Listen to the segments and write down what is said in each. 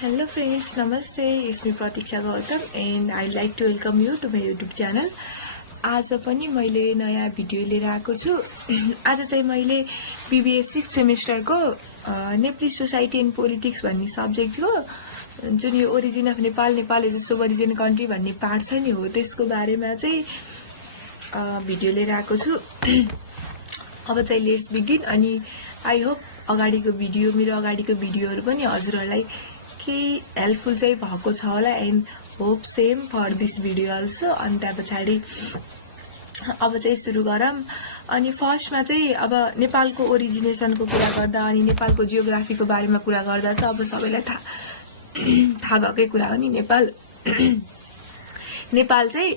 Hello friends, Namaste. It's me Pratiksha Gautam and I'd like to welcome you to my YouTube channel. आज पनि मैले नयाँ video लिएर आएको छु। आज चाहिँ मैले BBA 6th सेमेस्टरको नेपाली सोसाइटी एन्ड पोलिटिक्स भन्ने सब्जेक्टको जुन यो origin of Nepal, Nepal as a sub origin country भन्ने पार्ट छ नि हो, त्यसको बारेमा चाहिँ भिडियो लिएर आएको छु। अब चाहिँ लेट्स बिगिन। अनि आई होप मेरो अगाडिको भिडियोहरु पनि हजुरहरुलाई केही हेल्पफुल चाहिँ भएको छ होला and hope same for this video also. अनि त्यहाँ पछाडि अब चाहिँ सुरु गरौँ। अनि फर्स्टमा चाहिँ अब नेपालको ओरिजिनेसनको कुरा गर्दा अनि नेपालको जियोग्राफीको बारेमा कुरा गर्दा त अब सबैलाई थाहा भएकै कुरा हो नि। नेपाल चाहिँ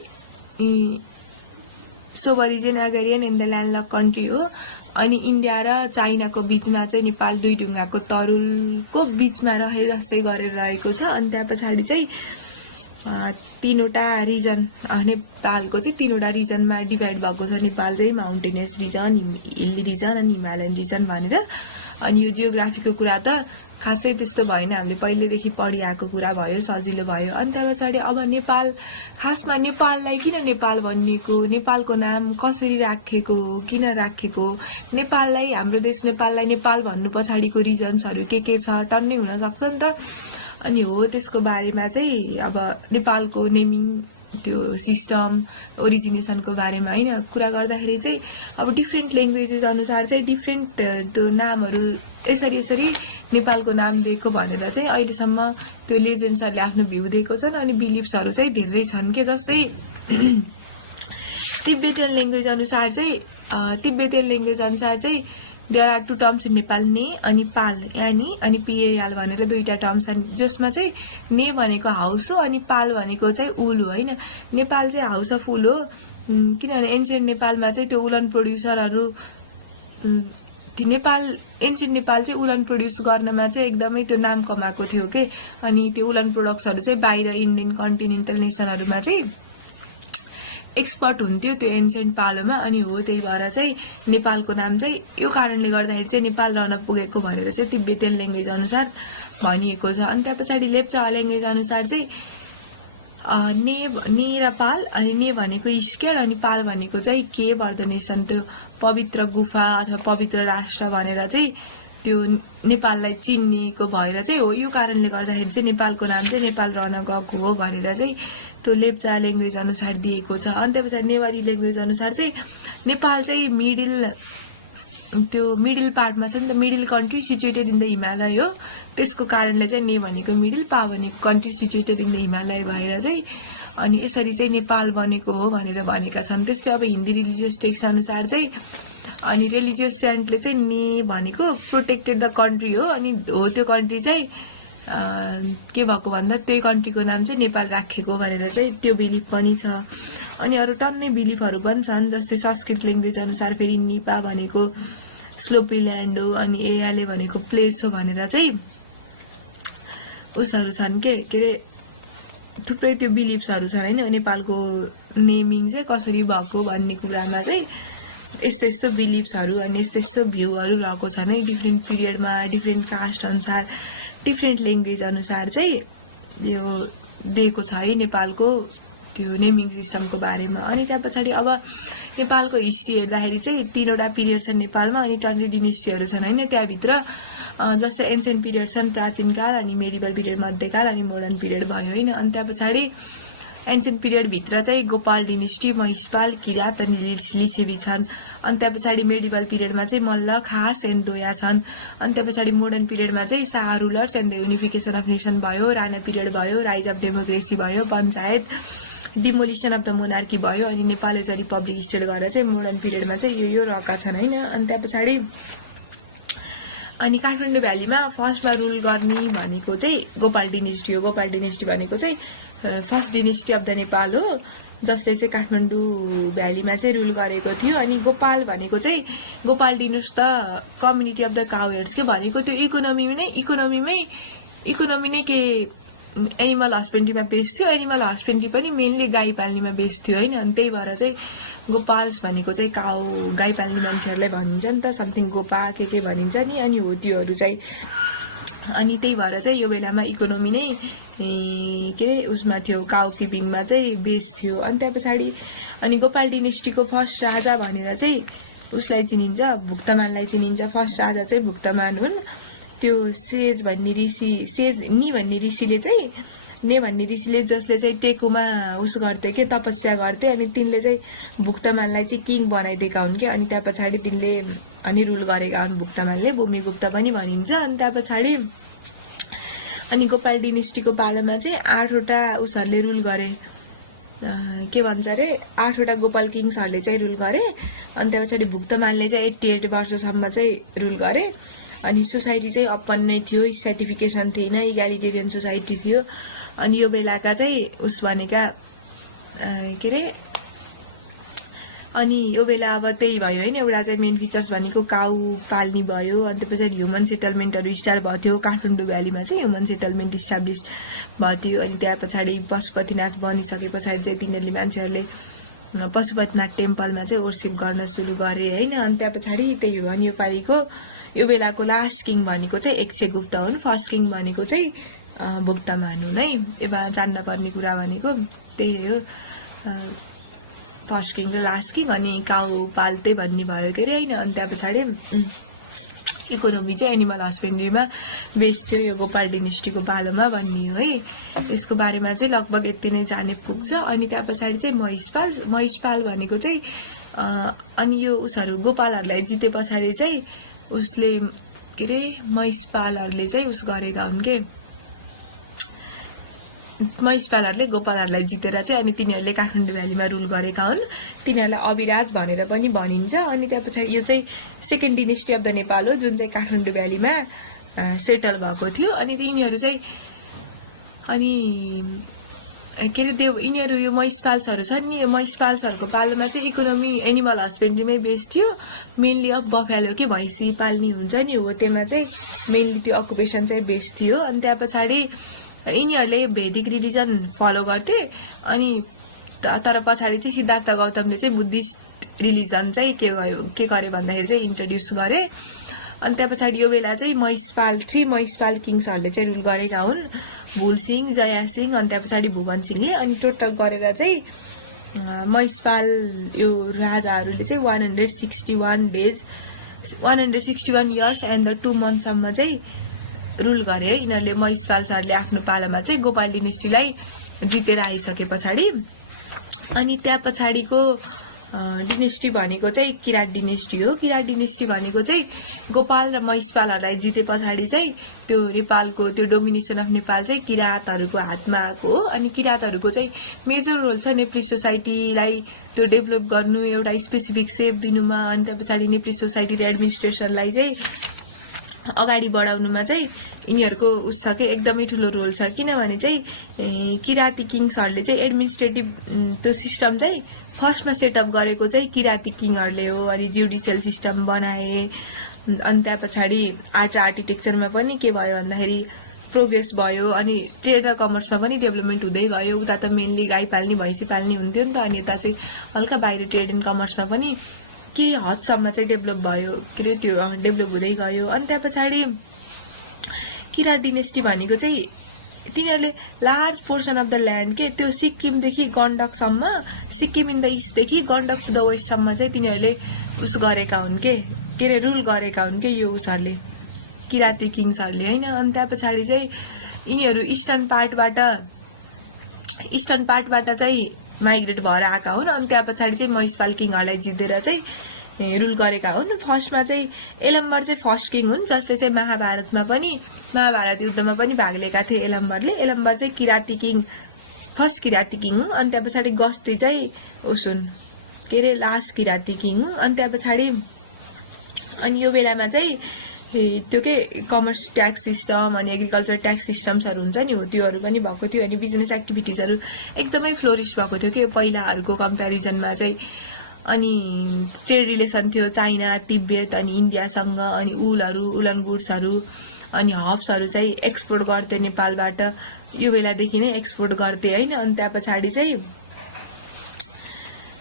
sub origin agrarian in the landlock country हो। अनि इन्डिया र चाइनाको बीचमा चाहिँ नेपाल दुई ढुङ्गाको तरुलको बीचमा रहे जस्तै गरेर रहेको छ। अनि त्यहाँ पछाडि चाहिँ तीनवटा रिजन, नेपालको चाहिँ तीनवटा रिजनमा डिभाइड भएको छ। नेपाल चाहिँ माउन्टेनियस रिजन, हिल्ली रिजन अनि हिमालयन रिजन भनेर। अनि यो जियोग्राफीको कुरा त खासै त्यस्तो भएन, हामीले पहिलेदेखि पढिआएको कुरा भयो, सजिलो भयो। अनि त्यहाँ पछाडि अब नेपाल, खासमा नेपाललाई किन नेपाल भनिएको, नेपालको नाम कसरी राखेको, किन राखेको, नेपाललाई, हाम्रो देश नेपाललाई नेपाल भन्नु पछाडिको रिजन्सहरू के छ टन्नै हुन सक्छ नि त। अनि हो त्यसको बारेमा चाहिँ अब नेपालको नेमिङ, त्यो सिस्टम, ओरिजिनेसनको बारेमा हैन कुरा गर्दाखेरि चाहिँ अब डिफ्रेन्ट ल्याङ्ग्वेजेस अनुसार चाहिँ डिफ्रेन्ट त्यो नामहरू यसरी नेपालको नाम दिएको भनेर चाहिँ अहिलेसम्म त्यो लेजेन्ड्सहरूले आफ्नो भ्यू दिएको छन्। अनि बिलिफ्सहरू चाहिँ धेरै छन् के, जस्तै तिब्बतियन ल्याङ्ग्वेज अनुसार चाहिँ there are two terms in Nepal, ने अनि पाल, यानी अनि पिएआल भनेर दुईटा टर्म्स छन्, जसमा चाहिँ ने भनेको हाउस हो अनि पाल भनेको चाहिँ उल हो हैन। नेपाल चाहिँ हाउस अफ उल हो, किनभने एन्सियन्ट नेपालमा चाहिँ त्यो उलन प्रोड्युसरहरू, एन्सियन्ट नेपाल चाहिँ उलन प्रोड्युस गर्नमा चाहिँ एकदमै त्यो नाम कमाएको थियो के। अनि त्यो उलन प्रोडक्ट्सहरू चाहिँ बाहिर इन्डियन कन्टिनेन्टल नेसनहरूमा चाहिँ एक्सपर्ट हुन्थ्यो त्यो एन्सियन्ट पालोमा। अनि हो त्यही भएर चाहिँ नेपालको नाम चाहिँ यो कारणले गर्दाखेरि चाहिँ नेपाल रहन पुगेको भनेर चाहिँ तिब्बतियन ल्याङ्ग्वेज अनुसार भनिएको छ। अनि त्यहाँ पछाडि लेप्चा ल्याङ्ग्वेज अनुसार चाहिँ ने र पाल, अनि ने भनेको स्केयर अनि पाल भनेको चाहिँ के वर्धनेसन, त्यो पवित्र गुफा अथवा पवित्र राष्ट्र भनेर चाहिँ त्यो नेपाललाई चिन्नेको भएर चाहिँ हो। यो कारणले गर्दाखेरि चाहिँ नेपालको नाम चाहिँ नेपाल रहन गएको हो भनेर चाहिँ त्यो लेप्चा ल्याङ्ग्वेज अनुसार दिएको छ। अनि त्यहाँ पछाडि नेवारी ल्याङ्ग्वेज अनुसार चाहिँ नेपाल चाहिँ मिडिल पार्टमा छ नि त, middle country situated in the Himalaya हो। त्यसको कारणले चाहिँ ने भनेको मिडिल, पा भनेको country situated in the Himalaya भएर चाहिँ अनि यसरी चाहिँ नेपाल बनेको हो भनेर भनेका छन्। त्यस्तै अब हिन्दी रिलिजियस टेक्स्ट अनुसार चाहिँ अनि रिलिजियस सेन्टले चाहिँ ने भनेको प्रोटेक्टेड द कन्ट्री हो। अनि हो त्यो कन्ट्री चाहिँ के भएको भन्दा त्यही कन्ट्रीको नाम चाहिँ नेपाल राखेको भनेर चाहिँ त्यो बिलिफ पनि छ। अनि अरू टन्नै बिलिफहरू पनि छन्, जस्तै संस्कृत ल्याङ्ग्वेज अनुसार फेरि निपा भनेको स्लोपी ल्यान्ड हो अनि एयाले भनेको प्लेस हो भनेर चाहिँ उसहरू छन् के अरे थुप्रै त्यो बिलिफ्सहरू छन् हैन। नेपालको नेमिङ चाहिँ कसरी भएको भन्ने कुरामा चाहिँ यस्तो बिलिफ्सहरू अनि यस्तो भ्यूहरू रहेको छन् है। डिफ्रेन्ट पिरियडमा डिफ्रेन्ट कास्ट अनुसार डिफ्रेन्ट ल्याङ्ग्वेज अनुसार चाहिँ यो दिएको छ है नेपालको त्यो नेमिङ सिस्टमको बारेमा। अनि त्यहाँ पछाडि अब नेपालको हिस्ट्री हेर्दाखेरि चाहिँ तीनवटा पिरियड छन् नेपालमा अनि 20 डिनेस्टीहरू छन् हैन। त्यहाँभित्र जस्तै एन्सियन्ट पिरियड छन्, प्राचीन काल, अनि मेडिभल पिरियड, मध्यकाल अनि मोडर्न पिरियड भयो हैन। अनि त्यहाँ पछाडि एन्सियन्ट पिरियड भित्र चाहिँ गोपाल डिनेस्टी, महिषपाल, किरात अनि लिच्छवी छन्। अनि त्यहाँ पछाडि मेडिभल पिरियडमा चाहिँ मल्ल, खास एन्ड दोया छन्। अनि त्यहाँ पछाडि मोडर्न पिरियडमा चाहिँ Shah rulers and the unification of nation भयो, राणा पिरियड भयो, राइज अफ डेमोक्रेसी भयो, panchayat, demolition of the monarchy भयो अनि Nepal as a republic state गरेर चाहिँ मोडर्न पिरियडमा चाहिँ यो रहेका छन् हैन। अनि त्यहाँ पछाडि अनि काठमाडौँ भ्यालीमा फर्स्टमा रुल गर्ने भनेको चाहिँ गोपाल डिनेस्टी हो। गोपाल डिनेस्टी भनेको चाहिँ first dynasty of the Nepal हो, जसले चाहिँ काठमाडौँ भ्यालीमा चाहिँ रुल गरेको थियो। अनि गोपाल भनेको चाहिँ Gopal denotes the community of the cowherds के भनेको त्यो इकोनोमी नै के एनिमल हस्बेन्ड्रीमा बेस्ड थियो। एनिमल हस्बेन्ड्री पनि मेनली गाई पाल्नेमा बेस्ड थियो हैन। अनि त्यही भएर चाहिँ गोपाल्स भनेको चाहिँ काउ, गाई पाल्ने मान्छेहरूलाई भनिन्छ नि त, समथिङ गोपा के भनिन्छ नि। अनि हो त्योहरू चाहिँ अनि त्यही भएर चाहिँ यो बेलामा इकोनोमी नै के अरे उसमा थियो, काउ किपिङमा चाहिँ बेस थियो। अनि त्यहाँ पछाडि अनि गोपाल डिनेस्टीको फर्स्ट राजा भनेर चाहिँ उसलाई चिनिन्छ, भुक्तमानलाई चिनिन्छ। फर्स्ट राजा चाहिँ भुक्तमान हुन्। त्यो सेज भन्ने ऋषिले चाहिँ ने भन्ने ऋषिले जसले चाहिँ टेकुमा उस गर्थे के तपस्या गर्थे, अनि तिनले चाहिँ भुक्तमानलाई चाहिँ किङ बनाइदिएका हुन् के। अनि त्यहाँ पछाडि तिनले अनि रुल गरेका हुन् भुक्तमानले, भूमिगुप्त पनि भनिन्छ। अनि त्यहाँ पछाडि अनि गोपाल डिनेस्टीको पालामा चाहिँ 8वटा उसहरूले रुल गरे, के भन्छ अरे 8वटा गोपाल किङ्सहरूले चाहिँ रुल गरे। अनि त्यहाँ पछाडि भुक्तमानले चाहिँ 88 वर्षसम्म चाहिँ रुल गरे। अनि सोसाइटी चाहिँ ओपन नै थियो, सर्टिफिकेसन थिएन, इगालिटेरियन सोसाइटी थियो। अनि यो बेलाका चाहिँ उस भनेका के अरे अनि यो बेला अब त्यही भयो होइन। एउटा चाहिँ मेन फिचर्स भनेको काउ पाल्ने भयो। अनि त्यसपछि ह्युमन सेटलमेन्टहरू स्टार्ट भएको थियो। काठमाडौँ भ्यालीमा चाहिँ ह्युमन सेटलमेन्ट इस्टाब्लिस भएको थियो। अनि त्यहाँ पछाडि पशुपतिनाथ बनिसके पछाडि चाहिँ तिनीहरूले मान्छेहरूले पशुपतिनाथ टेम्पलमा चाहिँ वर्सिप गर्न सुरु गरे होइन। अनि त्यहाँ पछाडि त्यही हो। अनि योपालिको यो बेलाको लास्ट किङ भनेको चाहिँ एक्सेगुप्त हुन्। फर्स्ट किङ भनेको चाहिँ भुक्तमान हुन् है। एउटा जान्न पर्ने कुरा भनेको त्यही हो, फर्स्ट किङ र लास्ट किङ। अनि काउ पाल्ते भन्ने भयो के अरे होइन। अनि त्यहाँ पछाडि इकोनोमी चाहिँ एनिमल हस्बेन्ड्रीमा बेस थियो यो गोपाल डिनेस्टीको पालोमा भन्ने हो है। यसको बारेमा चाहिँ लगभग यति नै जाने पुग्छ। अनि त्यहाँ पछाडि चाहिँ महिषपाल भनेको चाहिँ अनि यो उसहरू गोपालहरूलाई जिते पछाडि चाहिँ उसले के अरे महिषपालहरूले चाहिँ उस गरेका हुन् के, महिषपालहरूले गोपालहरूलाई जितेर चाहिँ अनि तिनीहरूले काठमाडौँ भ्यालीमा रुल गरेका हुन्। तिनीहरूलाई अभिराज भनेर पनि भनिन्छ। अनि त्यहाँ पछाडि यो चाहिँ second dynasty of the Nepal हो, जुन चाहिँ काठमाडौँ भ्यालीमा सेटल भएको थियो। अनि यिनीहरू चाहिँ अनि के अरे यिनीहरू यो महिषपाल्सहरू छन् नि, यो महिषपाल्सहरूको पालोमा चाहिँ इकोनोमी एनिमल हस्बेन्ड्रीमै बेस थियो। मेनली अब बफेलो के भैँसी पाल्ने हुन्छ नि हो, त्यसमा चाहिँ मेनली त्यो अकुपेसन चाहिँ बेस थियो। अनि त्यहाँ पछाडि यिनीहरूले वैदिक रिलिजन फलो गर्थे। अनि तर पछाडि चाहिँ सिद्धार्थ गौतमले चाहिँ बुद्धिस्ट रिलिजन चाहिँ के गरे भन्दाखेरि चाहिँ इन्ट्रोड्युस गरे। अनि त्यहाँ पछाडि यो बेला चाहिँ थ्री महिषपाल किङ्सहरूले चाहिँ रुल गरेका हुन्, भुल सिंह, जया सिंह, अनि त्यहाँ पछाडि भुवन सिंहले। अनि टोटल गरेर चाहिँ महिषपाल यो राजाहरूले चाहिँ 161 इयर्स एन्ड द 2 मन्थसम्म चाहिँ रुल गरे। यिनीहरूले महिषपालहरूले आफ्नो पालामा चाहिँ गोपाल डिनेस्टीलाई जितेर आइसके पछाडि। अनि त्यहाँ पछाडिको डिनेस्टी भनेको चाहिँ किरात डिनेस्टी हो। किरात डिनेस्टी भनेको चाहिँ गोपाल र महिषपालहरूलाई जिते पछाडि चाहिँ त्यो नेपालको त्यो डोमिनेसन अफ नेपाल चाहिँ किरातहरूको हातमा आएको हो। अनि किरातहरूको चाहिँ मेजर रोल छ नेपाली सोसाइटीलाई त्यो डेभलप गर्नु, एउटा स्पेसिफिक सेप दिनुमा। अनि त्यहाँ पछाडि नेपाली सोसाइटी र एडमिनिस्ट्रेसनलाई चाहिँ अगाडि बढाउनुमा चाहिँ यिनीहरूको उस छ कि एकदमै ठुलो रोल छ। किनभने चाहिँ किराती किङ्सहरूले चाहिँ एडमिनिस्ट्रेटिभ त्यो सिस्टम चाहिँ फर्स्टमा सेटअप गरेको चाहिँ किराती किङहरूले हो। अनि जुडिसियल सिस्टम बनाए। अनि त्यहाँ पछाडि आर्ट र आर्किटेक्चरमा पनि के भयो भन्दाखेरि प्रोग्रेस भयो। अनि ट्रेड र कमर्समा पनि डेभलपमेन्ट हुँदै गयो। उता त मेनली गाई पाल्ने भैँसी पाल्ने हुन्थ्यो नि त, अनि यता चाहिँ हल्का बाहिर ट्रेड एन्ड कमर्समा पनि के हदसम्म चाहिँ डेभलप भयो, के अरे त्यो डेभलप हुँदै गयो। अनि त्यहाँ पछाडि किरात डिनेस्टी भनेको चाहिँ तिनीहरूले large portion of the land के त्यो सिक्किमदेखि गण्डकसम्म, सिक्किम इन द इस्टदेखि गण्डक टु द वेस्टसम्म चाहिँ तिनीहरूले उस गरेका हुन् के अरे रुल गरेका हुन् के यो उसहरूले किराती किङ्सहरूले होइन। अनि त्यहाँ पछाडि चाहिँ यिनीहरू इस्टर्न पार्टबाट चाहिँ माइग्रेट भएर आएका हुन्। अनि त्यहाँ पछाडि चाहिँ महिषपाल किङहरूलाई जितेर चाहिँ रुल गरेका हुन्। फर्स्टमा चाहिँ एलम्बर चाहिँ फर्स्ट किङ हुन्, जसले चाहिँ महाभारत युद्धमा पनि भाग लिएका थिए एलम्बरले। एलम्बर चाहिँ किराती किङ, फर्स्ट किराती किङ हुन्। अनि त्यहाँ पछाडि गस्ती चाहिँ उस हुन् के अरे लास्ट किराती किङ हुन्। अनि त्यहाँ पछाडि अनि यो बेलामा चाहिँ त्यो के कमर्स ट्याक्स सिस्टम अनि एग्रिकल्चर ट्याक्स सिस्टम्सहरू हुन्छ नि हो, त्योहरू पनि भएको थियो। अनि बिजनेस एक्टिभिटिजहरू एकदमै फ्लोरिस भएको थियो कि पहिलाहरूको कम्पेरिजनमा चाहिँ। अनि ट्रेड रिलेसन थियो चाइना, तिब्बत अनि इन्डियासँग। अनि उलन गुड्सहरू अनि हब्सहरू चाहिँ एक्सपोर्ट गर्थे नेपालबाट, यो बेलादेखि नै एक्सपोर्ट गर्थे होइन। अनि त्यहाँ पछाडि चाहिँ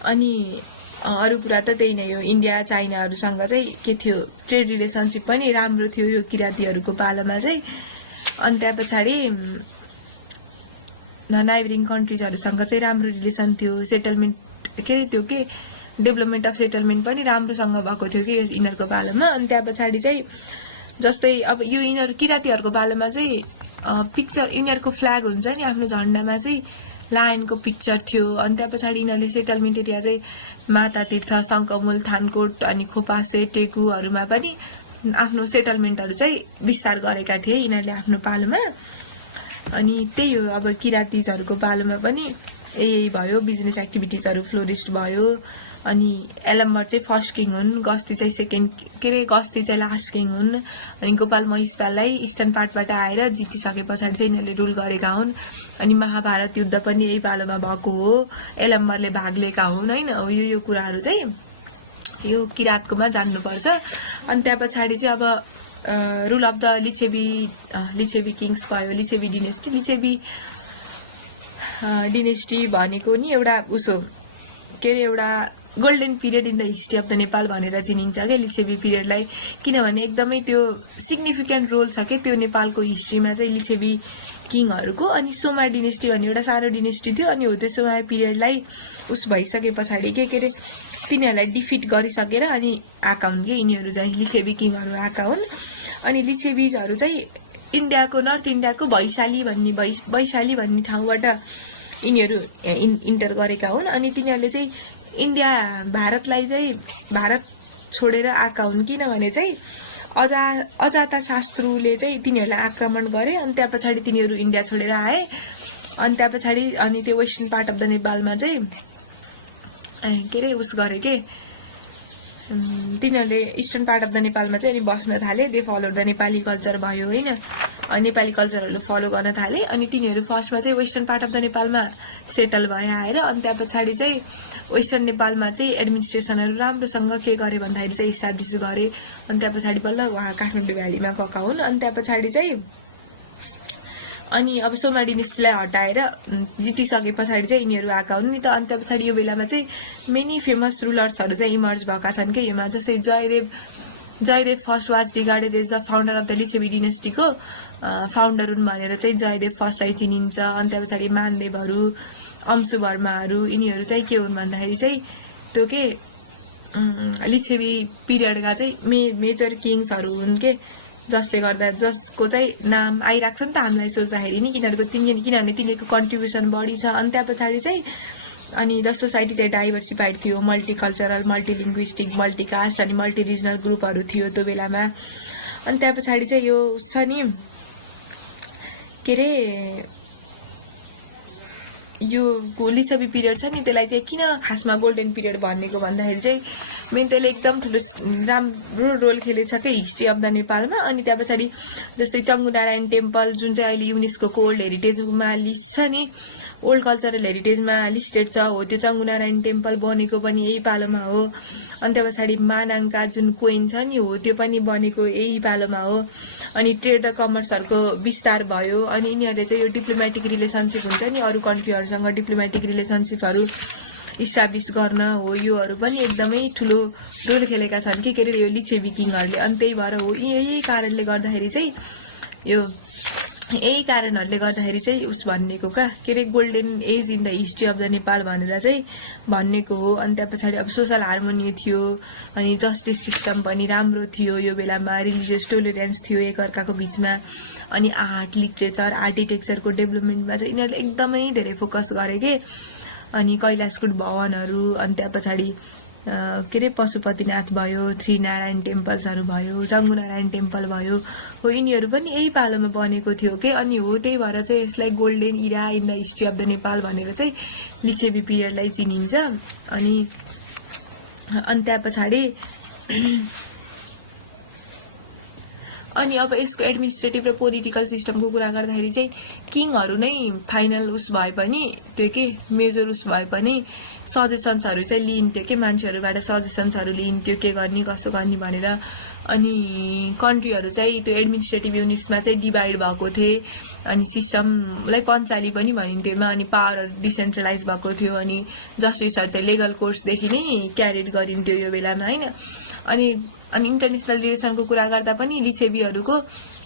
अनि अरू कुरा त त्यही नै हो। इन्डिया चाइनाहरूसँग चाहिँ के थियो, ट्रेड रिलेसनसिप पनि राम्रो थियो यो किराँतीहरूको पालामा चाहिँ। अनि त्यहाँ पछाडि नाइबरिङ कन्ट्रिजहरूसँग चाहिँ राम्रो रिलेसन थियो, सेटलमेन्ट के अरे त्यो के डेभलपमेन्ट अफ सेटलमेन्ट पनि राम्रोसँग भएको थियो कि यिनीहरूको पालामा। अनि त्यहाँ पछाडि चाहिँ जस्तै अब यो यिनीहरू किराँतीहरूको पालामा चाहिँ पिक्चर, यिनीहरूको फ्ल्याग हुन्छ नि आफ्नो झन्डामा चाहिँ लायनको पिक्चर थियो। अनि त्यहाँ पछाडि यिनीहरूले सेटलमेन्ट एरिया चाहिँ माता तीर्थ, शङ्खमुल, थानकोट अनि खोपासे, टेकुहरूमा पनि आफ्नो सेटलमेन्टहरू चाहिँ विस्तार गरेका थिए यिनीहरूले आफ्नो पालोमा। अनि त्यही हो, अब किराँतीजहरूको पालोमा पनि यही भयो, बिजनेस एक्टिभिटिजहरू फ्लोरिस्ट भयो। अनि एलम्बर चाहिँ फर्स्ट किङ हुन्, गस्ती चाहिँ सेकेन्ड, के अरे गस्ती चाहिँ लास्ट किङ हुन्। अनि गोपाल महिषपाललाई इस्टर्न पार्टबाट आएर जितिसके पछाडि चाहिँ यिनीहरूले रुल गरेका हुन्। अनि महाभारत युद्ध पनि यही पालोमा भएको हो, एलम्बरले भाग लिएका हुन् होइन। यो कुराहरू चाहिँ यो किराँतकोमा जान्नुपर्छ। अनि त्यहाँ पछाडि चाहिँ अब रुल अफ द लिच्छेवी किङ्स भयो, लिच्छेवी डिनेस्टी भनेको नि एउटा उसो के अरे एउटा golden period in the history of the Nepal भनेर चिनिन्छ क्या लिच्छेवी पिरियडलाई। किनभने एकदमै त्यो सिग्निफिकेन्ट रोल छ क्या त्यो नेपालको हिस्ट्रीमा चाहिँ लिच्छेवी किङहरूको। अनि सोमा डिनेस्टी भन्ने एउटा सानो डिनेस्टी थियो। अनि हो त्यो सोमा पिरियडलाई उस भइसके पछाडि के अरे तिनीहरूलाई डिफिट गरिसकेर अनि आएका हुन् कि यिनीहरू चाहिँ लिच्छेवी किङहरू आएका हुन्। अनि लिच्छेवीजहरू चाहिँ इन्डियाको, नर्थ इन्डियाको वैशाली भन्ने ठाउँबाट यिनीहरू इन्टर गरेका हुन्। अनि तिनीहरूले चाहिँ इन्डिया भारतलाई चाहिँ भारत छोडेर आएका हुन्, किनभने चाहिँ अजातशत्रुले चाहिँ तिनीहरूलाई आक्रमण गरे। अनि त्यहाँ पछाडि तिनीहरू इन्डिया छोडेर आए। अनि त्यहाँ पछाडि अनि त्यो वेस्टर्न पार्ट अफ द नेपालमा चाहिँ के अरे उस गरे के तिनीहरूले इस्टर्न पार्ट अफ द नेपालमा चाहिँ अनि बस्न थाले। They follow the Nepali culture भयो होइन, नेपाली कल्चरहरू फलो गर्न थाले। अनि तिनीहरू फर्स्टमा चाहिँ वेस्टर्न पार्ट अफ द नेपालमा सेटल भए आएर। अनि त्यहाँ पछाडि चाहिँ वेस्टर्न नेपालमा चाहिँ एडमिनिस्ट्रेसनहरू राम्रोसँग के गरे भन्दाखेरि चाहिँ इस्टाब्लिस गरे। अनि त्यहाँ पछाडि बल्ल उहाँ काठमाडौँ भ्यालीमा गएका हुन्। अनि त्यहाँ पछाडि चाहिँ अनि अब सोमा डिनेस्टीलाई हटाएर जितिसके पछाडि चाहिँ यिनीहरू आएका हुन् नि त। अनि त्यहाँ पछाडि यो बेलामा चाहिँ मेनी फेमस रुलर्सहरू चाहिँ इमर्ज भएका छन् क्या योमा। जस्तै Jayadev first was regarded as the founder of the Lichchhavi डिनेस्टीको फाउन्डर हुन् भनेर चाहिँ जयदेव फर्स्टलाई चिनिन्छ। अनि त्यहाँ पछाडि मानदेवहरू, अंशु वर्माहरू यिनीहरू चाहिँ के हुन् भन्दाखेरि चाहिँ त्यो के लिच्छेवी पिरियडका चाहिँ मेजर किङ्सहरू हुन् के, जसले गर्दा जसको चाहिँ नाम आइरहेको छ नि त हामीलाई सोच्दाखेरि नि किनभने तिनीहरूको कन्ट्रिब्युसन बढी छ। अनि त्यहाँ पछाडि चाहिँ अनि द सोसाइटी चाहिँ डाइभर्सिफाइड थियो, मल्टिकल्चरल, मल्टिलिङ्ग्विस्टिक, मल्टिकास्ट अनि मल्टिरिजनल ग्रुपहरू थियो त्यो बेलामा। अनि त्यहाँ पछाडि चाहिँ यो छ नि के अरे यो लिच्छवी पिरियड छ नि त्यसलाई चाहिँ किन खासमा गोल्डन पिरियड भनेको भन्दाखेरि चाहिँ मेन त्यसले एकदम ठुलो राम्रो रोल खेलेको छ क्या हिस्ट्री अफ द नेपालमा। अनि त्यहाँ पछाडि जस्तै चङ्गुनारायण टेम्पल जुन चाहिँ अहिले युनेस्को ओल्ड हेरिटेजमा लिस्ट छ नि, ओल्ड कल्चरल हेरिटेजमा लिस्टेड छ, हो त्यो चङ्गुनारायण टेम्पल बनेको पनि यही पालोमा हो। अनि त्यहाँ पछाडि मानाङका जुन कोइन छ नि हो त्यो पनि बनेको यही पालोमा हो। अनि ट्रेड र कमर्सहरूको विस्तार भयो। अनि यिनीहरूले चाहिँ यो डिप्लोमेटिक रिलेसनसिप हुन्छ नि अरू कन्ट्रीहरूसँग डिप्लोमेटिक रिलेसनसिपहरू इस्टाब्लिस गर्न हो, योहरू पनि एकदमै ठुलो रोल खेलेका छन् कि के अरे यो लिच्छेवी किङहरूले। अनि त्यही भएर हो यही कारणले गर्दाखेरि चाहिँ यही कारणहरूले गर्दाखेरि चाहिँ उस भन्नेको के अरे golden age in the history of the Nepal भनेर चाहिँ भन्नेको हो। अनि त्यहाँ पछाडि अब सोसल हार्मोनी थियो, अनि जस्टिस सिस्टम पनि राम्रो थियो यो बेलामा, रिलिजियस टोलरेन्स थियो एकअर्काको बिचमा। अनि आर्ट, लिटरेचर, आर्किटेक्चरको डेभलपमेन्टमा चाहिँ यिनीहरूले एकदमै धेरै फोकस गरे के। अनि कैलाशकूट भवनहरू, अनि त्यहाँ पछाडि के अरे पशुपतिनाथ भयो, श्री नारायण टेम्पल्सहरू भयो, चङ्गुनारायण टेम्पल भयो, हो यिनीहरू पनि यही पालोमा बनेको थियो के। अनि हो त्यही भएर चाहिँ यसलाई golden era in the history of the Nepal भनेर चाहिँ लिच्छेवी पिरियडलाई चिनिन्छ। अनि त्यहाँ पछाडि अनि अब यसको एडमिनिस्ट्रेटिभ र पोलिटिकल सिस्टमको कुरा गर्दाखेरि चाहिँ किङहरू नै फाइनल उस भए पनि त्यो के मेजर उस भए पनि सजेसन्सहरू चाहिँ लिइन्थ्यो के, मान्छेहरूबाट सजेसन्सहरू लिइन्थ्यो के गर्ने कसो गर्ने भनेर। अनि कन्ट्रीहरू चाहिँ त्यो एडमिनिस्ट्रेटिभ युनिट्समा चाहिँ डिभाइड भएको थिए अनि सिस्टमलाई पञ्चाली पनि भनिन्थ्यो अनि पावरहरू डिसेन्ट्रलाइज भएको थियो अनि जस्टिसहरू चाहिँ लेगल कोर्सदेखि नै क्यारिड गरिन्थ्यो यो बेलामा हैन अनि इन्टरनेसनल रिलेसनको कुरा गर्दा पनि लिच्छेवीहरूको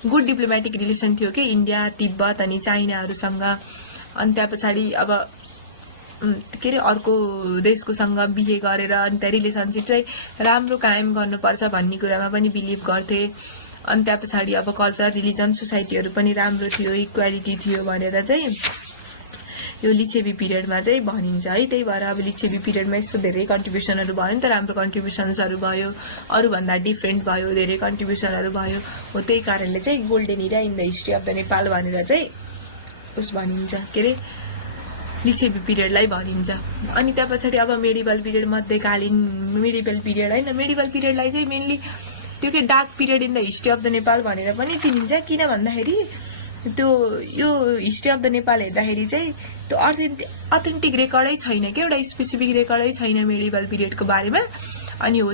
गुड डिप्लोमेटिक रिलेसन थियो के इन्डिया तिब्बत अनि चाइनाहरूसँग अनि त्यहाँ पछाडि अब के अरे अर्को देशको सँग बिहे गरेर अनि त्यहाँ रिलेसनसिप चाहिँ राम्रो कायम गर्नुपर्छ भन्ने कुरामा पनि बिलिभ गर्थे अनि त्यहाँ पछाडि अब कल्चर रिलिजन सोसाइटीहरू पनि राम्रो थियो इक्वालिटी थियो भनेर चाहिँ यो लिच्छेवी पिरियडमा चाहिँ भनिन्छ है त्यही भएर अब लिच्छेवी पिरियडमा यस्तो धेरै कन्ट्रिब्युसनहरू भयो नि त राम्रो कन्ट्रिब्युसन्सहरू भयो अरूभन्दा डिफ्रेन्ट भयो धेरै कन्ट्रिब्युसनहरू भयो हो त्यही कारणले चाहिँ golden era in the history of the Nepal भनेर चाहिँ उस भनिन्छ के अरे लिच्छेवी पिरियडलाई भनिन्छ अनि त्यहाँ पछाडि अब मेडिभल पिरियड मध्यकालीन मेडिभल पिरियड हैन मेडिभल पिरियडलाई चाहिँ मेनली त्यो के dark period in the history of the Nepal भनेर पनि चिनिन्छ किन भन्दाखेरि त्यो यो हिस्ट्री अफ द नेपाल हेर्दाखेरि चाहिँ त्यो अथेन्टिक रेकर्डै छैन के एउटा स्पेसिफिक रेकर्डै छैन मेडिभल पिरियडको बारेमा अनि हो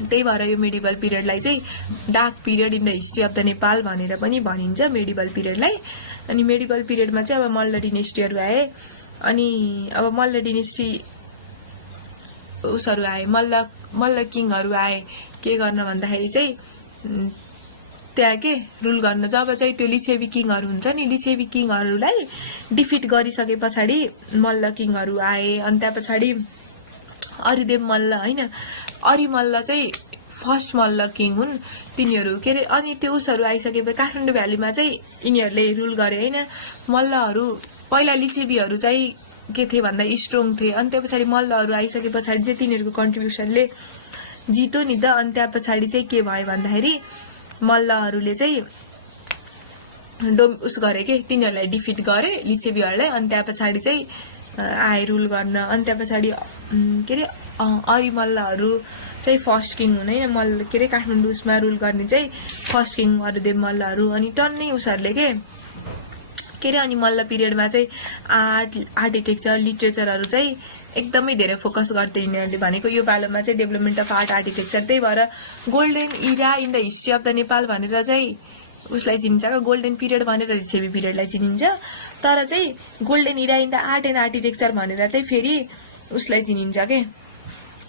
त्यही भएर यो मेडिभल पिरियडलाई चाहिँ dark period in the history of the Nepal भनेर पनि भनिन्छ मेडिभल पिरियडलाई अनि मेडिभल पिरियडमा चाहिँ अब मल्ल डिनेस्टीहरू आए अनि अब मल्ल डिनेस्टी उसहरू आए मल्ल किङहरू आए के गर्न भन्दाखेरि चाहिँ त्यहाँ के रुल गर्न जब चाहिँ त्यो लिच्छेवी किङहरू हुन्छ नि लिच्छेवी किङहरूलाई डिफिट गरिसके पछाडि मल्ल किङहरू आए अनि त्यहाँ पछाडि अरिदेव मल्ल हैन अरि मल्ल चाहिँ फर्स्ट मल्ल किङ हुन् तिनीहरू के अरे अनि त्यो उसहरू आइसकेपछि काठमाडौँ भ्यालीमा चाहिँ यिनीहरूले रुल गरे हैन मल्लहरू पहिला लिच्छेवीहरू चाहिँ के थिए भन्दा स्ट्रङ थिए अनि त्यहाँ पछाडि मल्लहरू आइसके पछाडि चाहिँ तिनीहरूको कन्ट्रिब्युसनले जित्यो नि त अनि त्यहाँ पछाडि चाहिँ के भयो भन्दाखेरि मल्लहरूले चाहिँ उस गरे के तिनीहरूलाई डिफिट गरे लिच्छेवीहरूलाई अनि त्यहाँ पछाडि चाहिँ आए रुल गर्न अनि त्यहाँ पछाडि के अरे अरि मल्लहरू चाहिँ फर्स्ट किङ हुने मल्ल के अरे काठमाडौँमा रुल गर्ने चाहिँ फर्स्ट किङ अरिदेव मल्लहरू अनि टन्नै उसहरूले के अरे अनि मल्ल पिरियडमा चाहिँ आर्किटेक्चर लिटरेचरहरू चाहिँ एकदमै धेरै फोकस गर्थे यिनीहरूले भनेको यो पालोमा चाहिँ डेभलपमेन्ट अफ आर्ट आर्किटेक्चर त्यही भएर golden era in the history of the Nepal भनेर चाहिँ उसलाई चिनिन्छ क्या गोल्डन पिरियड भनेर लिच्छेवी पिरियडलाई चिनिन्छ तर चाहिँ golden era in the art and architecture भनेर चाहिँ फेरि उसलाई चिनिन्छ के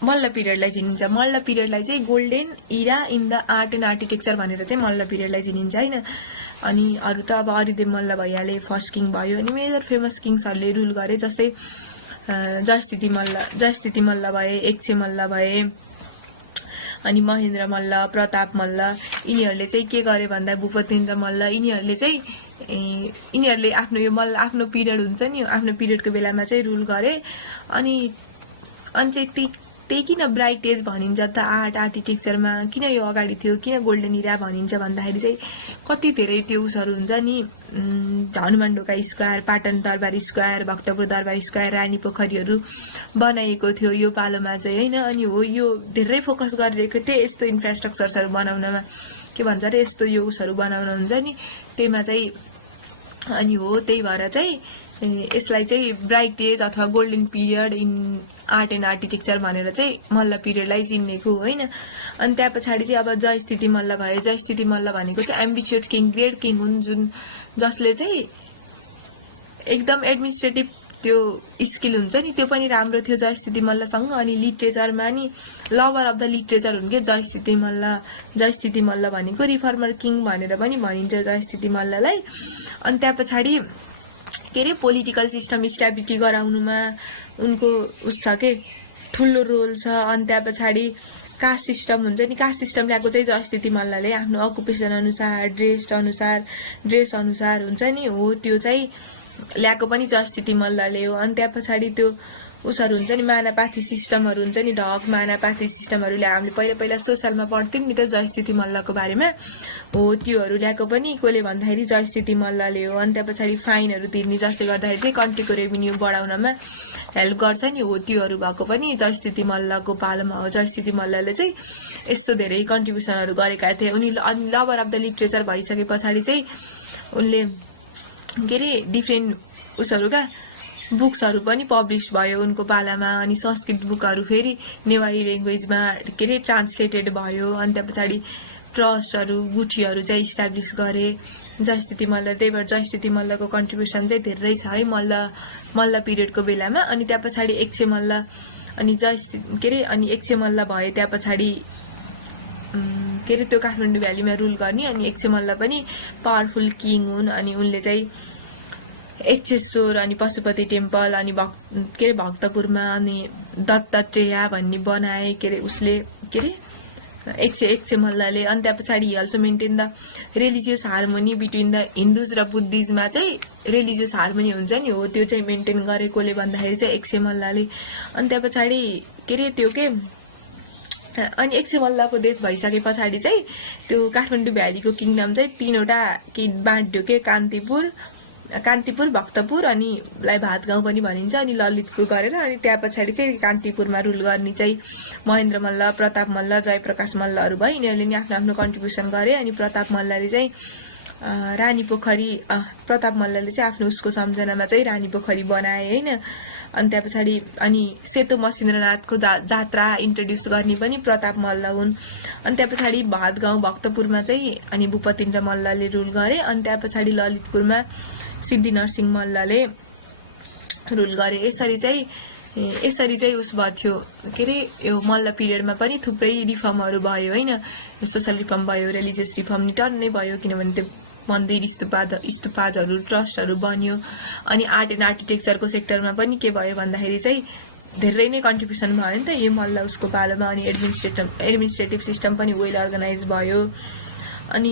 मल्ल पिरियडलाई चिनिन्छ मल्ल पिरियडलाई चाहिँ golden era in the art and architecture भनेर चाहिँ मल्ल पिरियडलाई चिनिन्छ हैन अनि अरू त अब अरिदेव मल्ल भइहाले फर्स्ट किङ भयो अनि मेजर फेमस किङ्सहरूले रुल गरे जस्तै जयस्थिति मल्ल भए एक्छे मल्ल भए अनि महेन्द्र मल्ल प्रताप मल्ल यिनीहरूले चाहिँ के गरे भन्दा भूपतेन्द्र मल्ल यिनीहरूले आफ्नो यो मल्ल आफ्नो पिरियड हुन्छ नि आफ्नो पिरियडको बेलामा चाहिँ रुल गरे अनि चाहिँ त्यही किन ब्राइट एज भनिन्छ त आर्ट आर्किटेक्चरमा किन यो अगाडि थियो किन गोल्डन इरा भनिन्छ भन्दाखेरि चाहिँ कति धेरै त्यो उसहरू हुन्छ नि हनुमान ढोका स्क्वायर पाटन दरबार स्क्वायर भक्तपुर दरबार स्क्वायर रानी पोखरीहरू बनाइएको थियो यो पालोमा चाहिँ हैन अनि हो यो धेरै फोकस गरिरहेको थियो यस्तो इन्फ्रास्ट्रक्चर्सहरू बनाउनमा के भन्छ रे यस्तो यो उसहरू बनाउन हुन्छ नि त्यहीमा चाहिँ अनि हो त्यही भएर चाहिँ यसलाई चाहिँ ब्राइट एज अथवा golden period in art and architecture भनेर चाहिँ मल्ल पिरियडलाई चिनेको हैन अनि त्यहाँ पछाडि चाहिँ अब जयस्थिति मल्ल भए जयस्थिति मल्ल भनेको चाहिँ एम्बिसियस किङ ग्रेट किङ हुन् जुन जसले चाहिँ एकदम एडमिनिस्ट्रेटिभ त्यो स्किल हुन्छ नि त्यो पनि राम्रो थियो जयस्थिति मल्लसँग अनि लिटरेचरमा नि लभर अफ द लिटरेचर हुन् के जयस्थिति मल्ल भनेको रिफर्मर किङ भनेर पनि भनिन्छ जयस्थिति मल्ललाई अनि त्यहाँ पछाडि के अरे पोलिटिकल सिस्टम स्टेबिलिटी गराउनुमा उनको उस छ के ठुलो रोल छ अनि त्यहाँ पछाडि कास्ट सिस्टम हुन्छ नि कास्ट सिस्टम ल्याएको चाहिँ जयस्थिति मल्लले आफ्नो अकुपेसन अनुसार ड्रेस अनुसार हुन्छ नि हो त्यो चाहिँ ल्याएको पनि जयस्थिति मल्लले हो अनि त्यहाँ पछाडि त्यो उसहरू हुन्छ नि मानापाथी सिस्टमहरू हुन्छ नि ढक मानापाथी सिस्टमहरू ल्या हामीले पहिला सोसियलमा पढ्थ्यौँ नि त जयस्थिति मल्लको बारेमा हो त्योहरू ल्याएको पनि कसले भन्दाखेरि जयस्थिति मल्लले हो अनि त्यहाँ पछाडि फाइनहरू तिर्ने जसले गर्दाखेरि चाहिँ कन्ट्रीको रेभिन्यू बढाउनमा हेल्प गर्छ नि हो त्योहरू भएको पनि जयस्थिति मल्लको पालोमा हो जयस्थिति मल्लले चाहिँ यस्तो धेरै कन्ट्रिब्युसनहरू गरेका थिए उनी अनि लभर अफ द लिटरेचर भइसके पछाडि चाहिँ उनले के अरे डिफ्रेन्ट उसहरू बुक्सहरू पनि पब्लिस भयो उनको पालामा। अनि संस्कृत बुकहरू फेरि नेवारी ल्याङ्ग्वेजमा के अरे ट्रान्सलेटेड भयो। अनि त्यहाँ पछाडि ट्रस्टहरू गुठीहरू चाहिँ इस्टाब्लिस गरे जयस्थिति मल्ल। त्यही भएर जयस्थिति मल्लको कन्ट्रिब्युसन चाहिँ धेरै छ है मल्ल पिरियडको बेलामा। अनि त्यहाँ पछाडि एकसे मल्ल अनि जयस्थिति के अरे अनि एकसे मल्ल भए त्यहाँ पछाडि के अरे त्यो काठमाडौँ भ्यालीमा रुल गर्ने। अनि एकसे मल्ल पनि पावरफुल किङ हुन्। अनि उनले चाहिँ एचेश्वर अनि पशुपति टेम्पल अनि के अरे भक्तपुरमा अनि दत्तात्रेय भन्ने बनाए के अरे उसले के अरे एकसे मल्लले। अनि त्यहाँ पछाडि he also maintain the religious harmony between the Hindus र बुद्धिज्ममा चाहिँ रिलिजियस हार्मोनी हुन्छ नि हो त्यो चाहिँ मेन्टेन गरेकोले भन्दाखेरि चाहिँ एकसे मल्लले। अनि त्यहाँ पछाडि के अरे त्यो के अनि एकसे मल्लको डेथ भइसके पछाडि चाहिँ त्यो काठमाडौँ भ्यालीको किङडम चाहिँ तीनवटा के बाँड्यो के कान्तिपुर भक्तपुर अनि लाई भातगाउँ पनि भनिन्छ अनि ललितपुर गरेर। अनि त्यहाँ पछाडि चाहिँ कान्तिपुरमा रुल गर्ने चाहिँ महेन्द्र मल्ल प्रताप मल्ल जयप्रकाश मल्लहरू भयो। यिनीहरूले नि आफ्नो आफ्नो कन्ट्रिब्युसन गरे। अनि प्रताप मल्लले चाहिँ रानी पोखरी प्रताप मल्लले चाहिँ आफ्नो उसको सम्झनामा चाहिँ रानी पोखरी बनाए होइन। अनि त्यहाँ पछाडि अनि सेतो मसिन्द्रनाथको जात्रा इन्ट्रोड्युस गर्ने पनि प्रताप मल्ल हुन्। अनि त्यहाँ पछाडि भातगाउँ भक्तपुरमा चाहिँ अनि भूपतिन्द्र मल्लले रुल गरे। अनि त्यहाँ पछाडि ललितपुरमा सिद्धि नरसिंह मल्लले रुल गरे। यसरी चाहिँ उस भयो थियो के अरे यो मल्ल पिरियडमा पनि थुप्रै रिफर्महरू भयो होइन। सोसल रिफर्म भयो रिलिजियस रिफर्म नि टन्नै भयो किनभने त्यो मन्दिर स्तूपाजहरू ट्रस्टहरू बन्यो। अनि आर्ट एन्ड आर्किटेक्चरको सेक्टरमा पनि के भयो भन्दाखेरि चाहिँ धेरै नै कन्ट्रिब्युसन भयो नि त यो मल्ल उसको पालोमा। अनि एडमिनिस्ट्रेटिभ सिस्टम पनि वेल अर्गनाइज भयो। अनि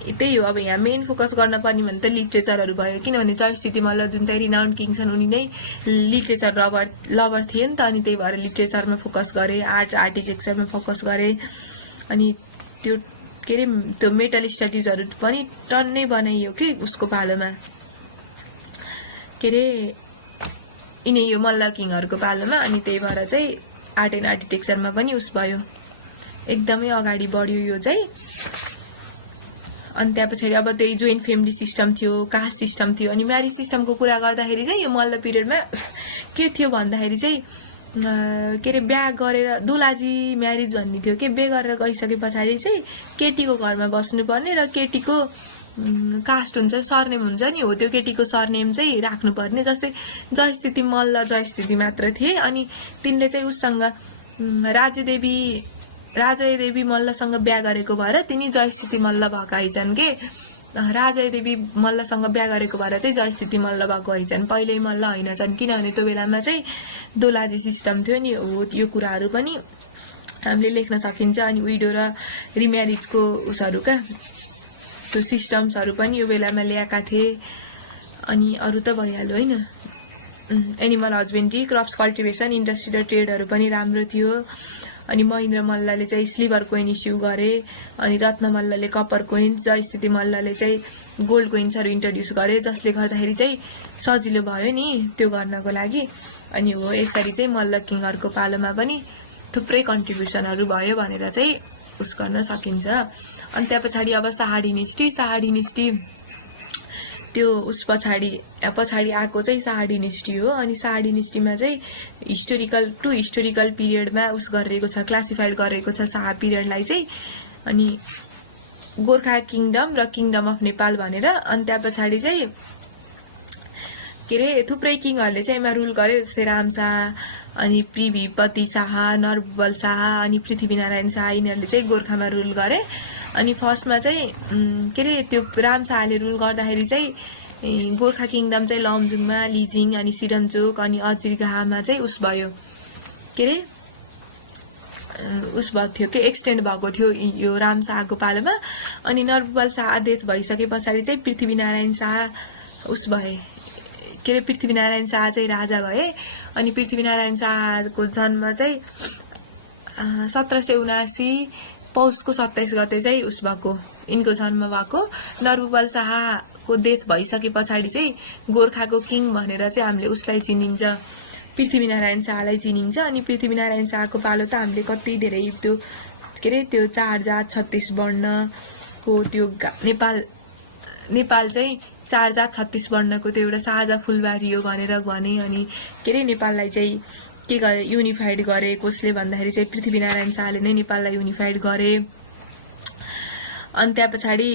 त्यही हो अब यहाँ मेन फोकस गर्न पर्ने भने त लिटरेचरहरू भयो किनभने जयस्थिति मल्ल जुन चाहिँ रिनाउन्ड किङ छन् उनी नै लिटरेचर लभर थिए नि त। अनि त्यही भएर लिटरेचरमा फोकस गरे आर्किटेक्चरमा फोकस गरे। अनि त्यो के अरे त्यो मेटल स्ट्याट्युजहरू पनि टन्नै बनाइयो कि उसको पालोमा के अरे यिनै यो मल्ल किङहरूको पालोमा। अनि त्यही भएर चाहिँ आर्ट एन्ड आर्किटेक्चरमा पनि उस भयो एकदमै अगाडि बढ्यो यो चाहिँ। अनि त्यहाँ पछाडि अब त्यही जोइन्ट फ्यामिली सिस्टम थियो कास्ट सिस्टम थियो। अनि म्यारिज सिस्टमको कुरा गर्दाखेरि चाहिँ यो मल्ल पिरियडमा के थियो भन्दाखेरि चाहिँ के अरे बिहा गरेर दुलाजी म्यारिज भन्ने थियो के बिहे गरेर गइसके पछाडि चाहिँ केटीको घरमा बस्नुपर्ने र केटीको कास्ट हुन्छ सरनेम हुन्छ नि हो त्यो केटीको सरनेम चाहिँ राख्नुपर्ने। जस्तै जयस्थिति मल्ल जयस्थिति मात्र थिए। अनि तिनले चाहिँ उससँग राजय देवी मल्लसँग बिहा गरेको भएर तिनी जयस्थिति मल्ल भएको आइजन् के राजय देवी मल्लसँग बिहा गरेको भएर चाहिँ जयस्थिति मल्ल भएको आइजन् पहिल्यै मल्ल होइनछन् किनभने त्यो बेलामा चाहिँ दोलाजी सिस्टम थियो नि हो यो कुराहरू पनि हामीले लेख्न सकिन्छ। अनि विडो र रिम्यारिजको उसहरू क्या त्यो सिस्टम्सहरू पनि यो बेलामा ल्याएका थिए। अनि अरू त भइहाल्यो होइन। Animal husbandry crops cultivation industry र ट्रेडहरू पनि राम्रो थियो। अनि महेन्द्र मल्लले चाहिँ सिल्भर कोइन इस्यु गरे। अनि रत्न मल्लले कपर कोइन्स जयस्थिति मल्लले चाहिँ गोल्ड कोइन्सहरू इन्ट्रोड्युस गरे जसले गर्दाखेरि चाहिँ सजिलो भयो नि त्यो गर्नको लागि। अनि हो यसरी चाहिँ मल्ल किङहरूको पालोमा पनि थुप्रै कन्ट्रिब्युसनहरू भयो भनेर चाहिँ उस गर्न सकिन्छ। अनि त्यहाँ पछाडि अब शाह डिनेस्टी त्यो उस पछाडि आएको चाहिँ शाह डिनेस्टी हो। अनि शाह डिनेस्टीमा चाहिँ हिस्टोरिकल पिरियडमा उस गरिएको छ क्लासिफाइड गरेको छ शाह पिरियडलाई चाहिँ। अनि गोर्खा किङडम र किङडम अफ नेपाल भनेर। अनि त्यहाँ पछाडि चाहिँ के अरे थुप्रै किङहरूले चाहिँ यसमा रुल गरे जस्तै राम शाह अनि पृथ्वीपति शाह नरबल शाह अनि पृथ्वीनारायण शाह यिनीहरूले चाहिँ गोर्खामा रुल गरे। अनि फर्स्टमा चाहिँ के अरे त्यो राम शाहले रुल गर्दाखेरि चाहिँ गोर्खा किङडम चाहिँ लमजुङमा लिजिङ अनि सिरनचोक अनि अजिरगाहमा चाहिँ उस भयो के अरे उस भएको थियो कि एक्सटेन्ड भएको थियो यो राम शाहको पालोमा। अनि नरबल शाह डेथ भइसके पछाडि चाहिँ पृथ्वीनारायण शाह उस भए के अरे पृथ्वीनारायण शाह चाहिँ राजा भए। अनि पृथ्वीनारायण शाहको जन्म चाहिँ 1779 पौषको 27 गते चाहिँ उस भएको यिनको जन्म भएको। नरबल शाहको डेथ भइसके पछाडि चाहिँ गोर्खाको किङ भनेर चाहिँ हामीले उसलाई चिनिन्छ पृथ्वीनारायण शाहलाई चिनिन्छ। अनि पृथ्वीनारायण शाहको पालो त हामीले कति धेरै त्यो के अरे त्यो 4 जात 36 वर्णको त्यो नेपाल चाहिँ 4 जात 36 वर्णको त्यो एउटा साझा फुलबारी हो भनेर भने। अनि के अरे नेपाललाई चाहिँ के गरे, युनिफाइड गरे कसले भन्दाखेरि चाहिँ पृथ्वीनारायण शाहले नै नेपाललाई युनिफाइड गरे। अनि त्यहाँ पछाडि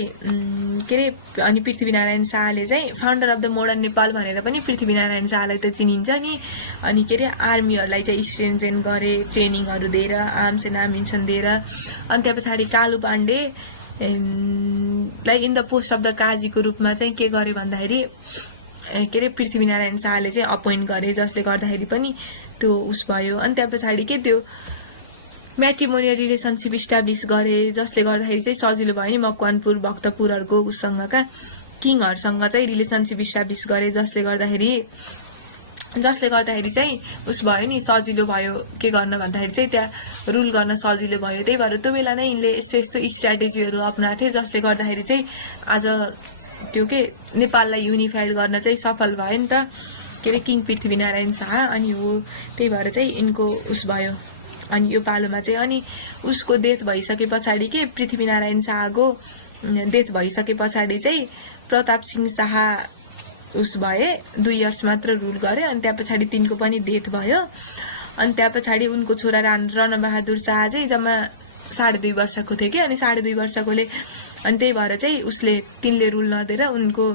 के अरे अनि पृथ्वीनारायण शाहले चाहिँ founder of the modern Nepal भनेर पनि पृथ्वीनारायण शाहलाई त चिनिन्छ नि। अनि के अरे आर्मीहरूलाई चाहिँ स्ट्रेन्थेन गरे, ट्रेनिङहरू दिएर, आर्म्स एन्ड एम्युनिसन दिएर। अनि त्यहाँ पछाडि Kalu Pande like in the post of the काजीको रूपमा चाहिँ के गरे भन्दाखेरि के अरे पृथ्वीनारायण शाहले चाहिँ अपोइन्ट गरे, जसले गर्दाखेरि पनि त्यो उस भयो। अनि त्यहाँ पछाडि के त्यो म्याट्रिमोनियल रिलेसनसिप इस्टाब्लिस गरे, जसले गर्दाखेरि चाहिँ सजिलो भयो नि मकवानपुर भक्तपुरहरूको उसँगका किङहरूसँग चाहिँ रिलेसनसिप इस्टाब्लिस गरे, जसले गर्दाखेरि चाहिँ उस भयो नि सजिलो भयो के गर्न भन्दाखेरि चाहिँ त्यहाँ रुल गर्न सजिलो भयो। त्यही भएर त्यो बेला नै यिनले यस्तो यस्तो स्ट्राटेजीहरू अपनाथे, जसले गर्दाखेरि चाहिँ आज त्यो के नेपाललाई युनिफाइड गर्न चाहिँ सफल भयो नि त के अरे किङ पृथ्वीनारायण शाह। अनि हो त्यही भएर चाहिँ यिनको उस भयो। अनि यो पालोमा चाहिँ अनि उसको डेथ भइसके पछाडि के पृथ्वीनारायण शाहको डेथ भइसके पछाडि चाहिँ प्रताप सिंह शाह उस भए, 2 इयर्स मात्र रुल गरे। अनि त्यहाँ पछाडि तिनको पनि डेथ भयो। अनि त्यहाँ पछाडि उनको छोरा रणबहादुर शाह चाहिँ जम्मा 2.5 वर्षको थियो कि। अनि 2.5 वर्षकोले अनि त्यही भएर चाहिँ तिनले रुल नदिएर उनको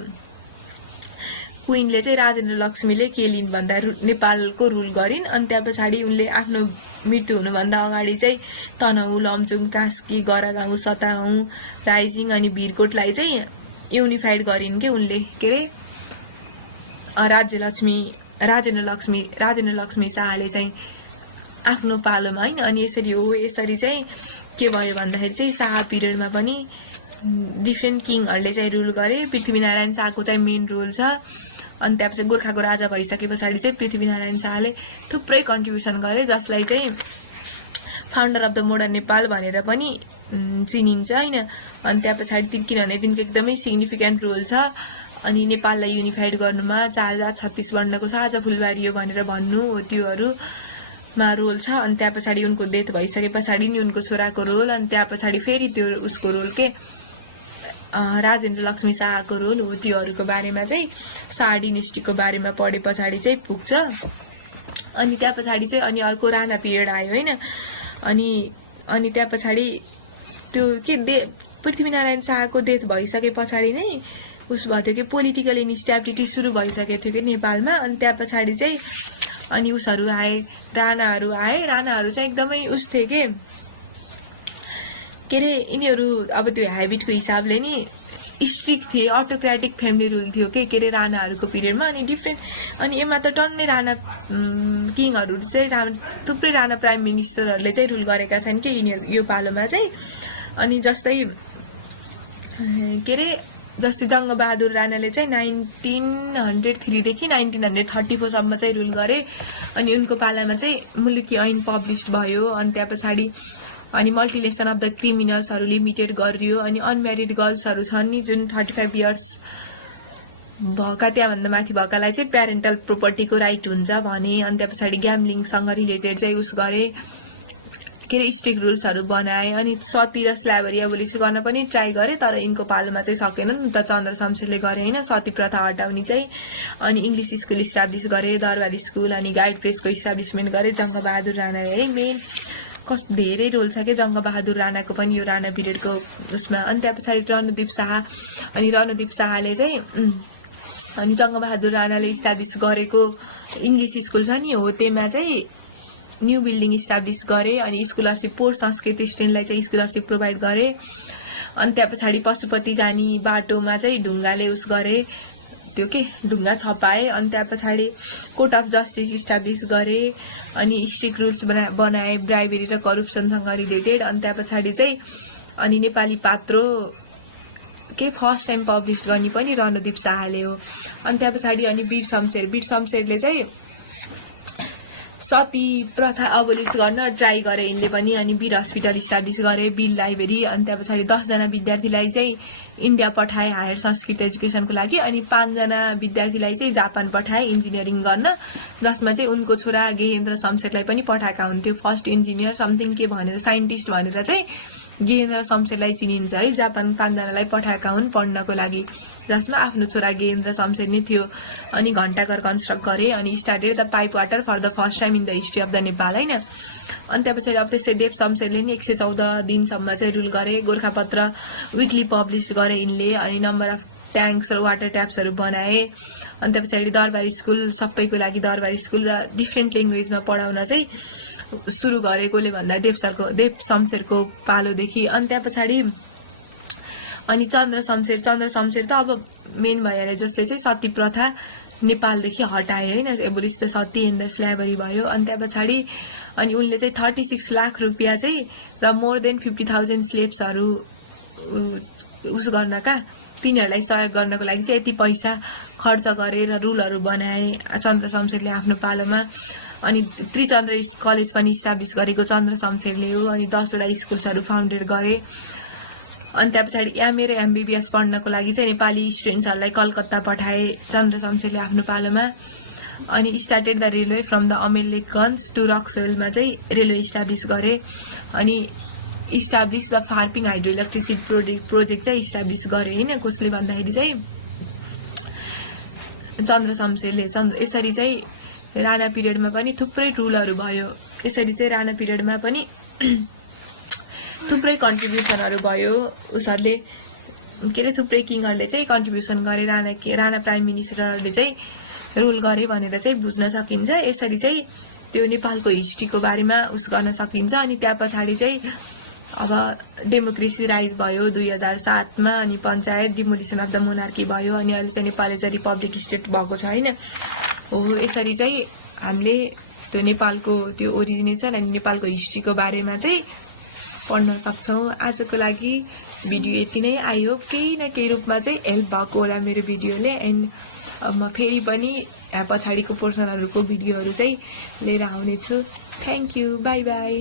क्विनले चाहिँ राजेन्द्र लक्ष्मीले के लिन् भन्दा नेपालको रुल गरिन्। अनि त्यहाँ पछाडि उनले आफ्नो मृत्यु हुनुभन्दा अगाडि चाहिँ तनहु, लमजुङ, कास्की, गरागाउँ, सताहुँ, राइजिङ अनि भिरकोटलाई चाहिँ युनिफाइड गरिन् के उनले के अरे राजेन्द्र लक्ष्मी शाहले चाहिँ आफ्नो पालोमा हैन। अनि यसरी चाहिँ के भयो भन्दाखेरि चाहिँ शाह पिरियडमा पनि डिफ्रेन्ट किङहरूले चाहिँ रुल गरे। पृथ्वीनारायण शाहको चाहिँ मेन रोल छ। अनि त्यसपछि गोर्खाको राजा भइसके पछाडि चाहिँ पृथ्वीनारायण शाहले थुप्रै कन्ट्रिब्युसन गरे, जसलाई चाहिँ founder of the modern Nepal भनेर पनि चिनिन्छ हैन। अनि त्यहाँ पछाडि किनभने तिनको एकदमै सिग्निफिकेन्ट रोल छ। अनि नेपाललाई युनिफाइड गर्नुमा 4 जात 36 वर्णको साझा फुलबारी हो भनेर भन्नु हो, त्योहरूमा रोल छ। अनि त्यहाँ पछाडि उनको डेथ भइसके पछाडि नि उनको छोराको रोल। अनि त्यहाँ पछाडि फेरि त्यो उसको रोल के राजेन्द्र लक्ष्मी शाहको रोल हो। त्योहरूको बारेमा चाहिँ शाह डिनेस्टीको बारेमा पढे पछाडि चाहिँ पुग्छ। अनि त्यहाँ पछाडि चाहिँ अनि अर्को राणा पिरियड आयो हैन। अनि त्यहाँ पछाडि त्यो के पृथ्वीनारायण शाहको डेथ भइसके पछाडि नै उस भयो थियो कि पोलिटिकल इन्स्टेबिलिटी सुरु भइसकेको थियो कि नेपालमा। अनि त्यहाँ पछाडि चाहिँ अनि उसहरू आए, राणाहरू चाहिँ एकदमै उस थिए के अरे यिनीहरू अब त्यो ह्याबिटको हिसाबले नि स्ट्रिक्ट थिए, अटोक्रेटिक फ्यामिली रुल थियो के अरे राणाहरूको पिरियडमा। अनि डिफ्रेन्ट अनि यसमा त टन्नै राणा किङहरू चाहिँ थुप्रै राणा प्राइम मिनिस्टरहरूले चाहिँ रुल गरेका छन् कि यिनीहरू यो पालोमा चाहिँ। अनि जस्तै के अरे जङ्गबहादुर राणाले चाहिँ 1903 देखि 1934 सम्म चाहिँ रुल गरे। अनि उनको पालामा चाहिँ मुलुकी ऐन पब्लिस भयो। अनि त्यहाँ पछाडि अनि मल्टिलेसन अफ द क्रिमिनल्सहरू लिमिटेड गरियो। अनि अनम्यारिड गर्ल्सहरू छन् नि जुन 35 इयर्स भएका त्यहाँभन्दा माथि भएकालाई चाहिँ प्यारेन्टल प्रोपर्टीको राइट हुन्छ भने। अनि त्यहाँ पछाडि ग्याम्लिङसँग रिलेटेड चाहिँ उस गरे के अरे स्ट्रिक्ट रुल्सहरू बनाए। अनि सती र स्ल्याबरी एबोलिस गर्न पनि ट्राई गरे, तर यिनको पालोमा चाहिँ सकेनन् नि त। चन्द्र शमशेरले गरे होइन सती प्रथा हटाउने चाहिँ। अनि इङ्ग्लिस स्कुल इस्टाब्लिस गरे, दरबार स्कुल अनि गाइड प्रेसको इस्टाब्लिसमेन्ट गरे जङ्गबहादुर राणाले है। मेन कस्तो धेरै रोल छ कि जङ्गबहादुर राणाको पनि यो राणा पिरियडको उसमा। अनि त्यहाँ पछाडि रणदीप शाहले चाहिँ अनि जङ्गबहादुर राणाले इस्टाब्लिस गरेको इङ्ग्लिस स्कुल छ नि हो, त्यसमा चाहिँ न्यू बिल्डिङ इस्टाब्लिस गरे। अनि स्कलरसिप पोर संस्कृत स्टुडेन्टलाई चाहिँ स्कलरसिप प्रोभाइड गरे। अनि त्यहाँ पछाडि पशुपति जाने बाटोमा चाहिँ ढुङ्गाले उस गरे, त्यो के ढुङ्गा छपाए। अनि त्यहाँ पछाडि कोर्ट अफ जस्टिस इस्टाब्लिस गरे। अनि स्ट्रिक्ट रुल्स बनाए ब्राइबेरी र करप्सनसँग रिलेटेड। अनि त्यहाँ पछाडि चाहिँ अनि नेपाली पात्रो के फर्स्ट टाइम पब्लिस गर्ने पनि रणदीप शाहले हो। अनि त्यहाँ पछाडि अनि वीर शमशेरले चाहिँ सती प्रथा अबोलिस गर्न ट्राई गरे यिनले पनि। अनि वीर हस्पिटल इस्टाब्लिस गरे, वीर लाइब्रेरी। अनि त्यहाँ पछाडि 10 जना विद्यार्थीलाई चाहिँ इन्डिया पठाए हायर संस्कृत एजुकेसनको लागि। अनि 5 जना विद्यार्थीलाई चाहिँ जापान पठाए इन्जिनियरिङ गर्न, जसमा चाहिँ उनको छोरा गेहेन्द्र शमशेरलाई पनि पठाएका हुन्थ्यो फर्स्ट इन्जिनियर समथिङ के भनेर साइन्टिस्ट भनेर चाहिँ गेहेन्द्र शमशेरलाई चिनिन्छ है। जापान 5 जनालाई पठाएका हुन् पढ्नको लागि, जसमा आफ्नो छोरा गेहेन्द्र शमशेर नै थियो। अनि घण्टाघर कन्स्ट्रक्ट गरे अनि started the pipe water for the first time in the history of the Nepal हैन। अनि त्यहाँ पछाडि अब त्यस्तै देव शमशेरले नि 114 दिनसम्म चाहिँ रुल गरे। गोर्खापत्र विकली पब्लिस गरे यिनले। अनि नम्बर अफ ट्याङ्क्स र वाटर ट्याप्सहरू बनाए। अनि त्यहाँ पछाडि दरबार स्कुल सबैको लागि दरबार स्कुल र डिफ्रेन्ट ल्याङ्ग्वेजमा पढाउन चाहिँ सुरु गरेकोले भन्दा देव शमशेरको पालोदेखि। अनि त्यहाँ पछाडि अनि चन्द्र शमशेर त अब मेन भइहाल्यो, जसले चाहिँ सती प्रथा नेपालदेखि हटाए हैन, abolish the sati and the slavery भयो। अनि त्यहाँ पछाडि अनि उनले चाहिँ 36 लाख रुपियाँ चाहिँ र मोर देन 50,000 स्लेब्सहरू उस गर्नका तिनीहरूलाई सहयोग गर्नको लागि चाहिँ यति पैसा खर्च गरेर रुलहरू बनाए चन्द्र शमशेरले आफ्नो पालोमा। अनि त्रिचन्द्र कलेज पनि इस्टाब्लिस गरेको चन्द्र शमशेरले हो। अनि 10 वटा स्कुल्सहरू फाउन्डेड गरे। अनि त्यहाँ पछाडि एमए र एमबिबिएस पढ्नको लागि चाहिँ नेपाली स्टुडेन्ट्सहरूलाई कलकत्ता पठाए चन्द्र शमशेरले आफ्नो पालोमा। अनि started the railway from the Amlekhganj to रक्सवेलमा चाहिँ रेलवे इस्टाब्लिस गरे। अनि establish the Pharping hydro electricity project चाहिँ इस्टाब्लिस गरे हैन। कसले भन्दाखेरि चाहिँ चन्द्र शमशेरले। यसरी चाहिँ राणा पिरियडमा पनि थुप्रै रुलहरू भयो। यसरी चाहिँ राणा पिरियडमा पनि थुप्रै कन्ट्रिब्युसनहरू भयो। उसहरूले के अरे थुप्रै किङहरूले चाहिँ कन्ट्रिब्युसन गरे। राणा प्राइम मिनिस्टरहरूले चाहिँ रुल गरे भनेर चाहिँ बुझ्न सकिन्छ। यसरी चाहिँ त्यो नेपालको हिस्ट्रीको बारेमा उस गर्न सकिन्छ। अनि त्यहाँ पछाडि चाहिँ अब डेमोक्रेसी राइज भयो 2007 मा। अनि panchayat demolition of the monarchy भयो। अनि अहिले चाहिँ नेपाल चाहिँ रिपब्लिक स्टेट भएको छ हैन। हो यसरी चाहिँ हामीले त्यो नेपालको त्यो ओरिजिनेसन अनि नेपालको हिस्ट्रीको बारेमा चाहिँ पढ्न सक्छौँ। आजको लागि भिडियो यति नै। आई होप केही न केही रूपमा चाहिँ हेल्प भएको होला मेरो भिडियोले। एन्ड म फेरि पनि पछाडिको पोर्सनहरूको भिडियोहरू चाहिँ लिएर आउनेछु। Thank you, by by.